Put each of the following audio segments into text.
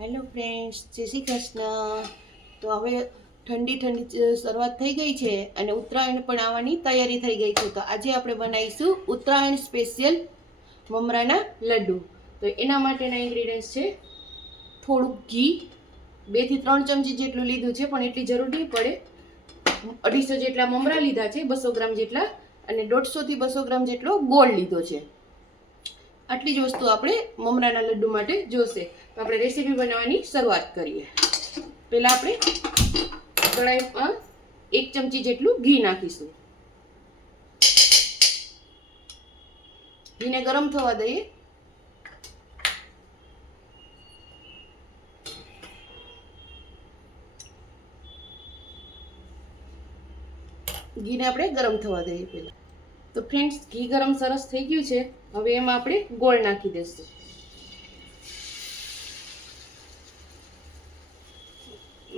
Hello friends, જય શ્રી કૃષ્ણ. તો હવે ઠંડી શરૂઆત થઈ ગઈ છે અને ઉત્તરાયણ પણ આવવાની તૈયારી થઈ ગઈ છે. તો આજે આપણે બનાવીશું ઉત્તરાયણ સ્પેશિયલ મમરાના લડ્ડુ. તો એના માટેના ઇન્ગ્રીડિયન્ટ્સ છે થોડુંક ઘી, 2 થી 3 ચમચી જેટલું લીધું છે, પણ એટલી જરૂર નહીં પડે. 250 જેટલા મમરા લીધા છે, 200 ગ્રામ જેટલા, અને 150 થી 200 ગ્રામ જેટલો ગોળ લીધો છે. આટલી જ વસ્તુ આપણે મમરાના લડ્ડુ માટે જોશે. તો આપણે રેસીપી બનાવવાની શરૂઆત કરીએ. પહેલાં આપણે કઢાઈમાં 1 ચમચી જેટલું ઘી નાખીશું. ઘીને ગરમ થવા દઈએ. ઘીને આપણે ગરમ થવા દઈએ પહેલાં. તો ફ્રેન્ડ્સ, ઘી ગરમ સરસ થઈ ગયું છે. હવે એમાં આપણે ગોળ નાખી દઈશું.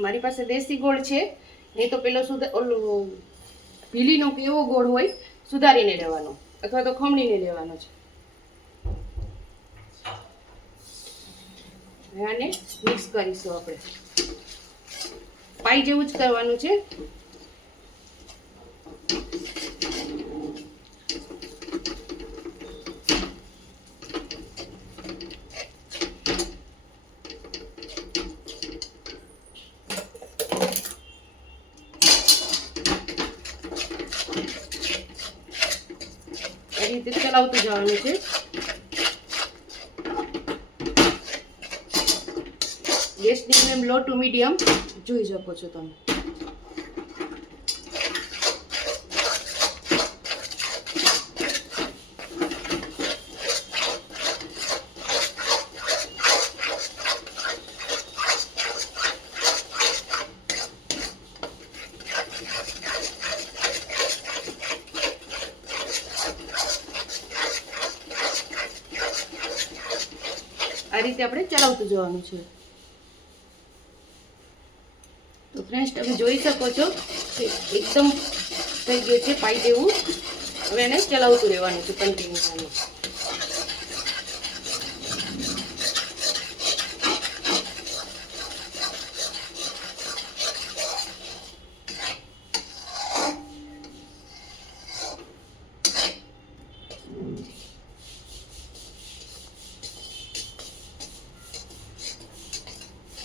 મારી પાસે દેશી ગોળ છે, નહીં તો પેલો ભીલીનો કે એવો ગોળ હોય સુધારીને લેવાનો, અથવા તો ખમણીને લેવાનો છે. આને મિક્સ કરીશું. આપણે પાઈ જેવું જ કરવાનું છે. આ રીતે ચલાવતું જવાનું છે. ગેસની ફ્લેમ લો ટુ મીડિયમ જોઈ શકો છો તમે. આ રીતે આપણે ચલાવતું જવાનું છે. તો ફ્રેન્ડ્સ, તમે જોઈ શકો છો કે એકદમ થઈ ગયું છે પાઈ જેવું. હવે એને ચલાવતું રહેવાનું છે કન્ટિન્યુઅસલી.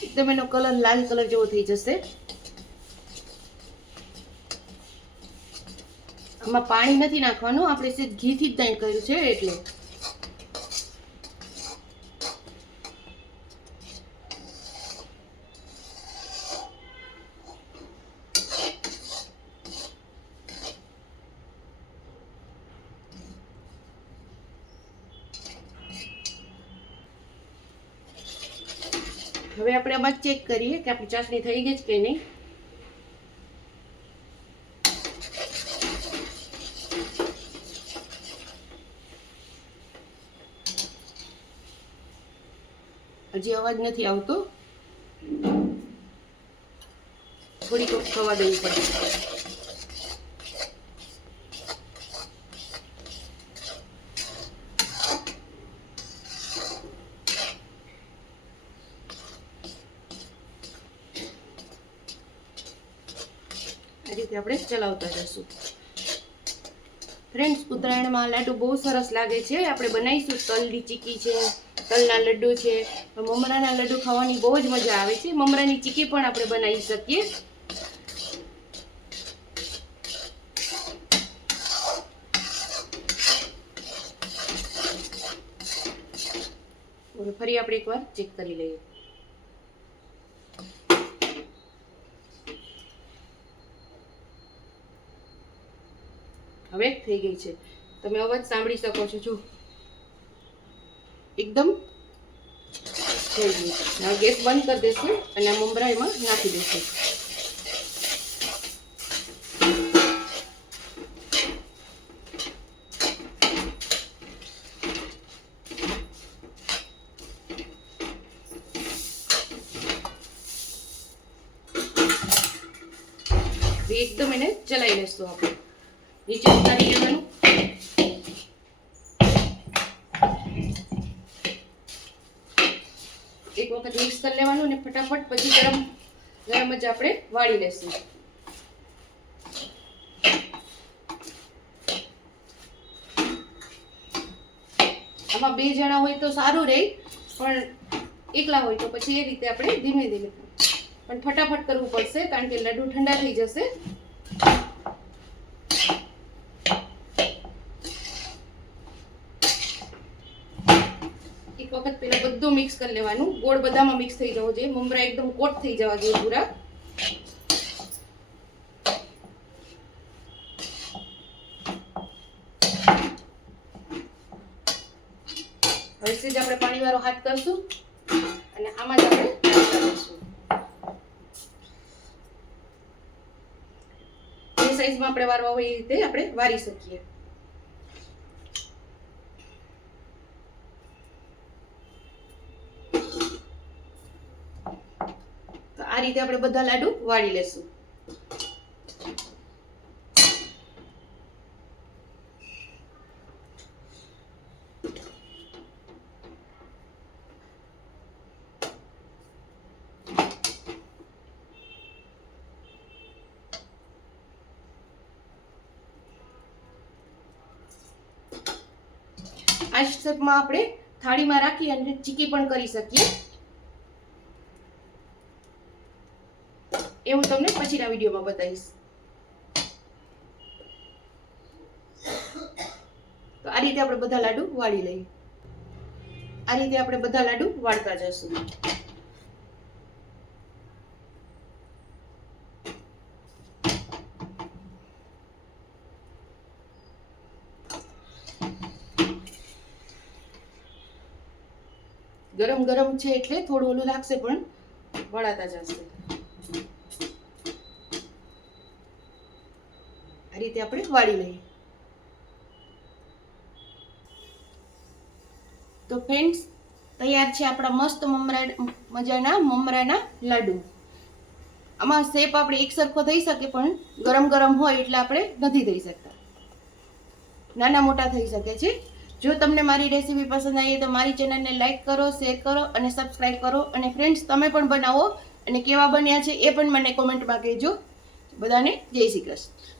એકદમ એનો કલર લાલ કલર જેવો થઈ જશે. આમાં પાણી નથી નાખવાનું, આપણે સીધ ઘીથી જ તૈયાર કર્યું છે એટલે. હવે આપણે આમાં ચેક કરીએ કે આપણી ચાસણી થઈ ગઈ છે કે નહીં. હજી અવાજ નથી આવતો. થોડીક થવા દેવી પડે. આ રીતે આપણે ચલાવતા જઈશું. ફ્રેન્ડ્સ, ઉત્તરાયણમાં લાડુ બહુ સરસ લાગે છે. આપણે બનાવીશું તલની ચીકી છે, તલના લડ્ડુ છે. મમરાના લડ્ડુ ખાવાની બહુ જ મજા આવે છે. મમરાની ચીકી પણ આપણે બનાવી શકીએ. ફરી આપણે એકવાર ચેક કરી લઈએ. હવે થઈ ગઈ છે. તમે અવાજ સાંભળી શકો છો. જો એકદમ થઈ ગયું. હવે ગેસ બંધ કરી દેશું અને આ મમરા એમાં નાખી દઈશું. એકદમ એને ચલાવી લેશું. આપણે નીચે ઉતારી લેવાનું. એક વખત મિક્સ કરી લેવાનું. ફટાફટ પછી ગરમ ગરમ જ આપણે વાળી લેશું. આમાં 2 જણા હોય તો સારું રહે, પણ એકલા હોય તો પછી એ રીતે આપણે ધીમે ધીમે પણ ફટાફટ કરવું પડશે, કારણ કે લડ્ડુ ઠંડા થઈ જશે. એક વખત પેલા બધું મિક્સ કરી લેવાનું. ગોળ બધામાં મિક્સ થઈ જવો જોઈએ, મમરા એકદમ કોટ થઈ જવા જોઈએ પૂરા. હવે સેજ આપણે પાણીવાળો હાથ કરશું અને આમાં જ આપણે કરીશું. જે સાઈઝમાં આપણે વારવા હોય એ રીતે આપણે વારી શકીએ. તો આ રીતે આપણે બધા લાડુ વાળી લેશું. આ શેપમાં આપણે થાળીમાં રાખી અને ચીકી પણ કરી શકીએ. એ હું તમને પછીના વિડીયોમાં બતાવીશ. તો આ રીતે આપણે બધા લાડુ વાળી લઈએ. આ રીતે આપણે બધા લાડુ વાળતા જશું. ગરમ ગરમ છે એટલે થોડું ઓલું લાગશે, પણ વળાતા જશે. આ રીતે આપણે વાળી લઈએ. તો ફ્રેન્ડ્સ, તૈયાર છે આપણા મસ્ત મજાના મમરાના લાડુ. આમાં શેપ આપણે એક સરખો થઈ શકે, પણ ગરમ ગરમ હોય એટલે આપણે નથી થઈ શકતા. નાના મોટા થઈ શકે છે. જો તમને મારી રેસીપી પસંદ આવી તો મારી ચેનલને લાઈક કરો, શેર કરો અને સબસ્ક્રાઈબ કરો. અને ફ્રેન્ડ્સ, તમે પણ બનાવો અને કેવા બન્યા છે એ પણ મને કોમેન્ટમાં કહેજો. બધાને જય શ્રી કૃષ્ણ.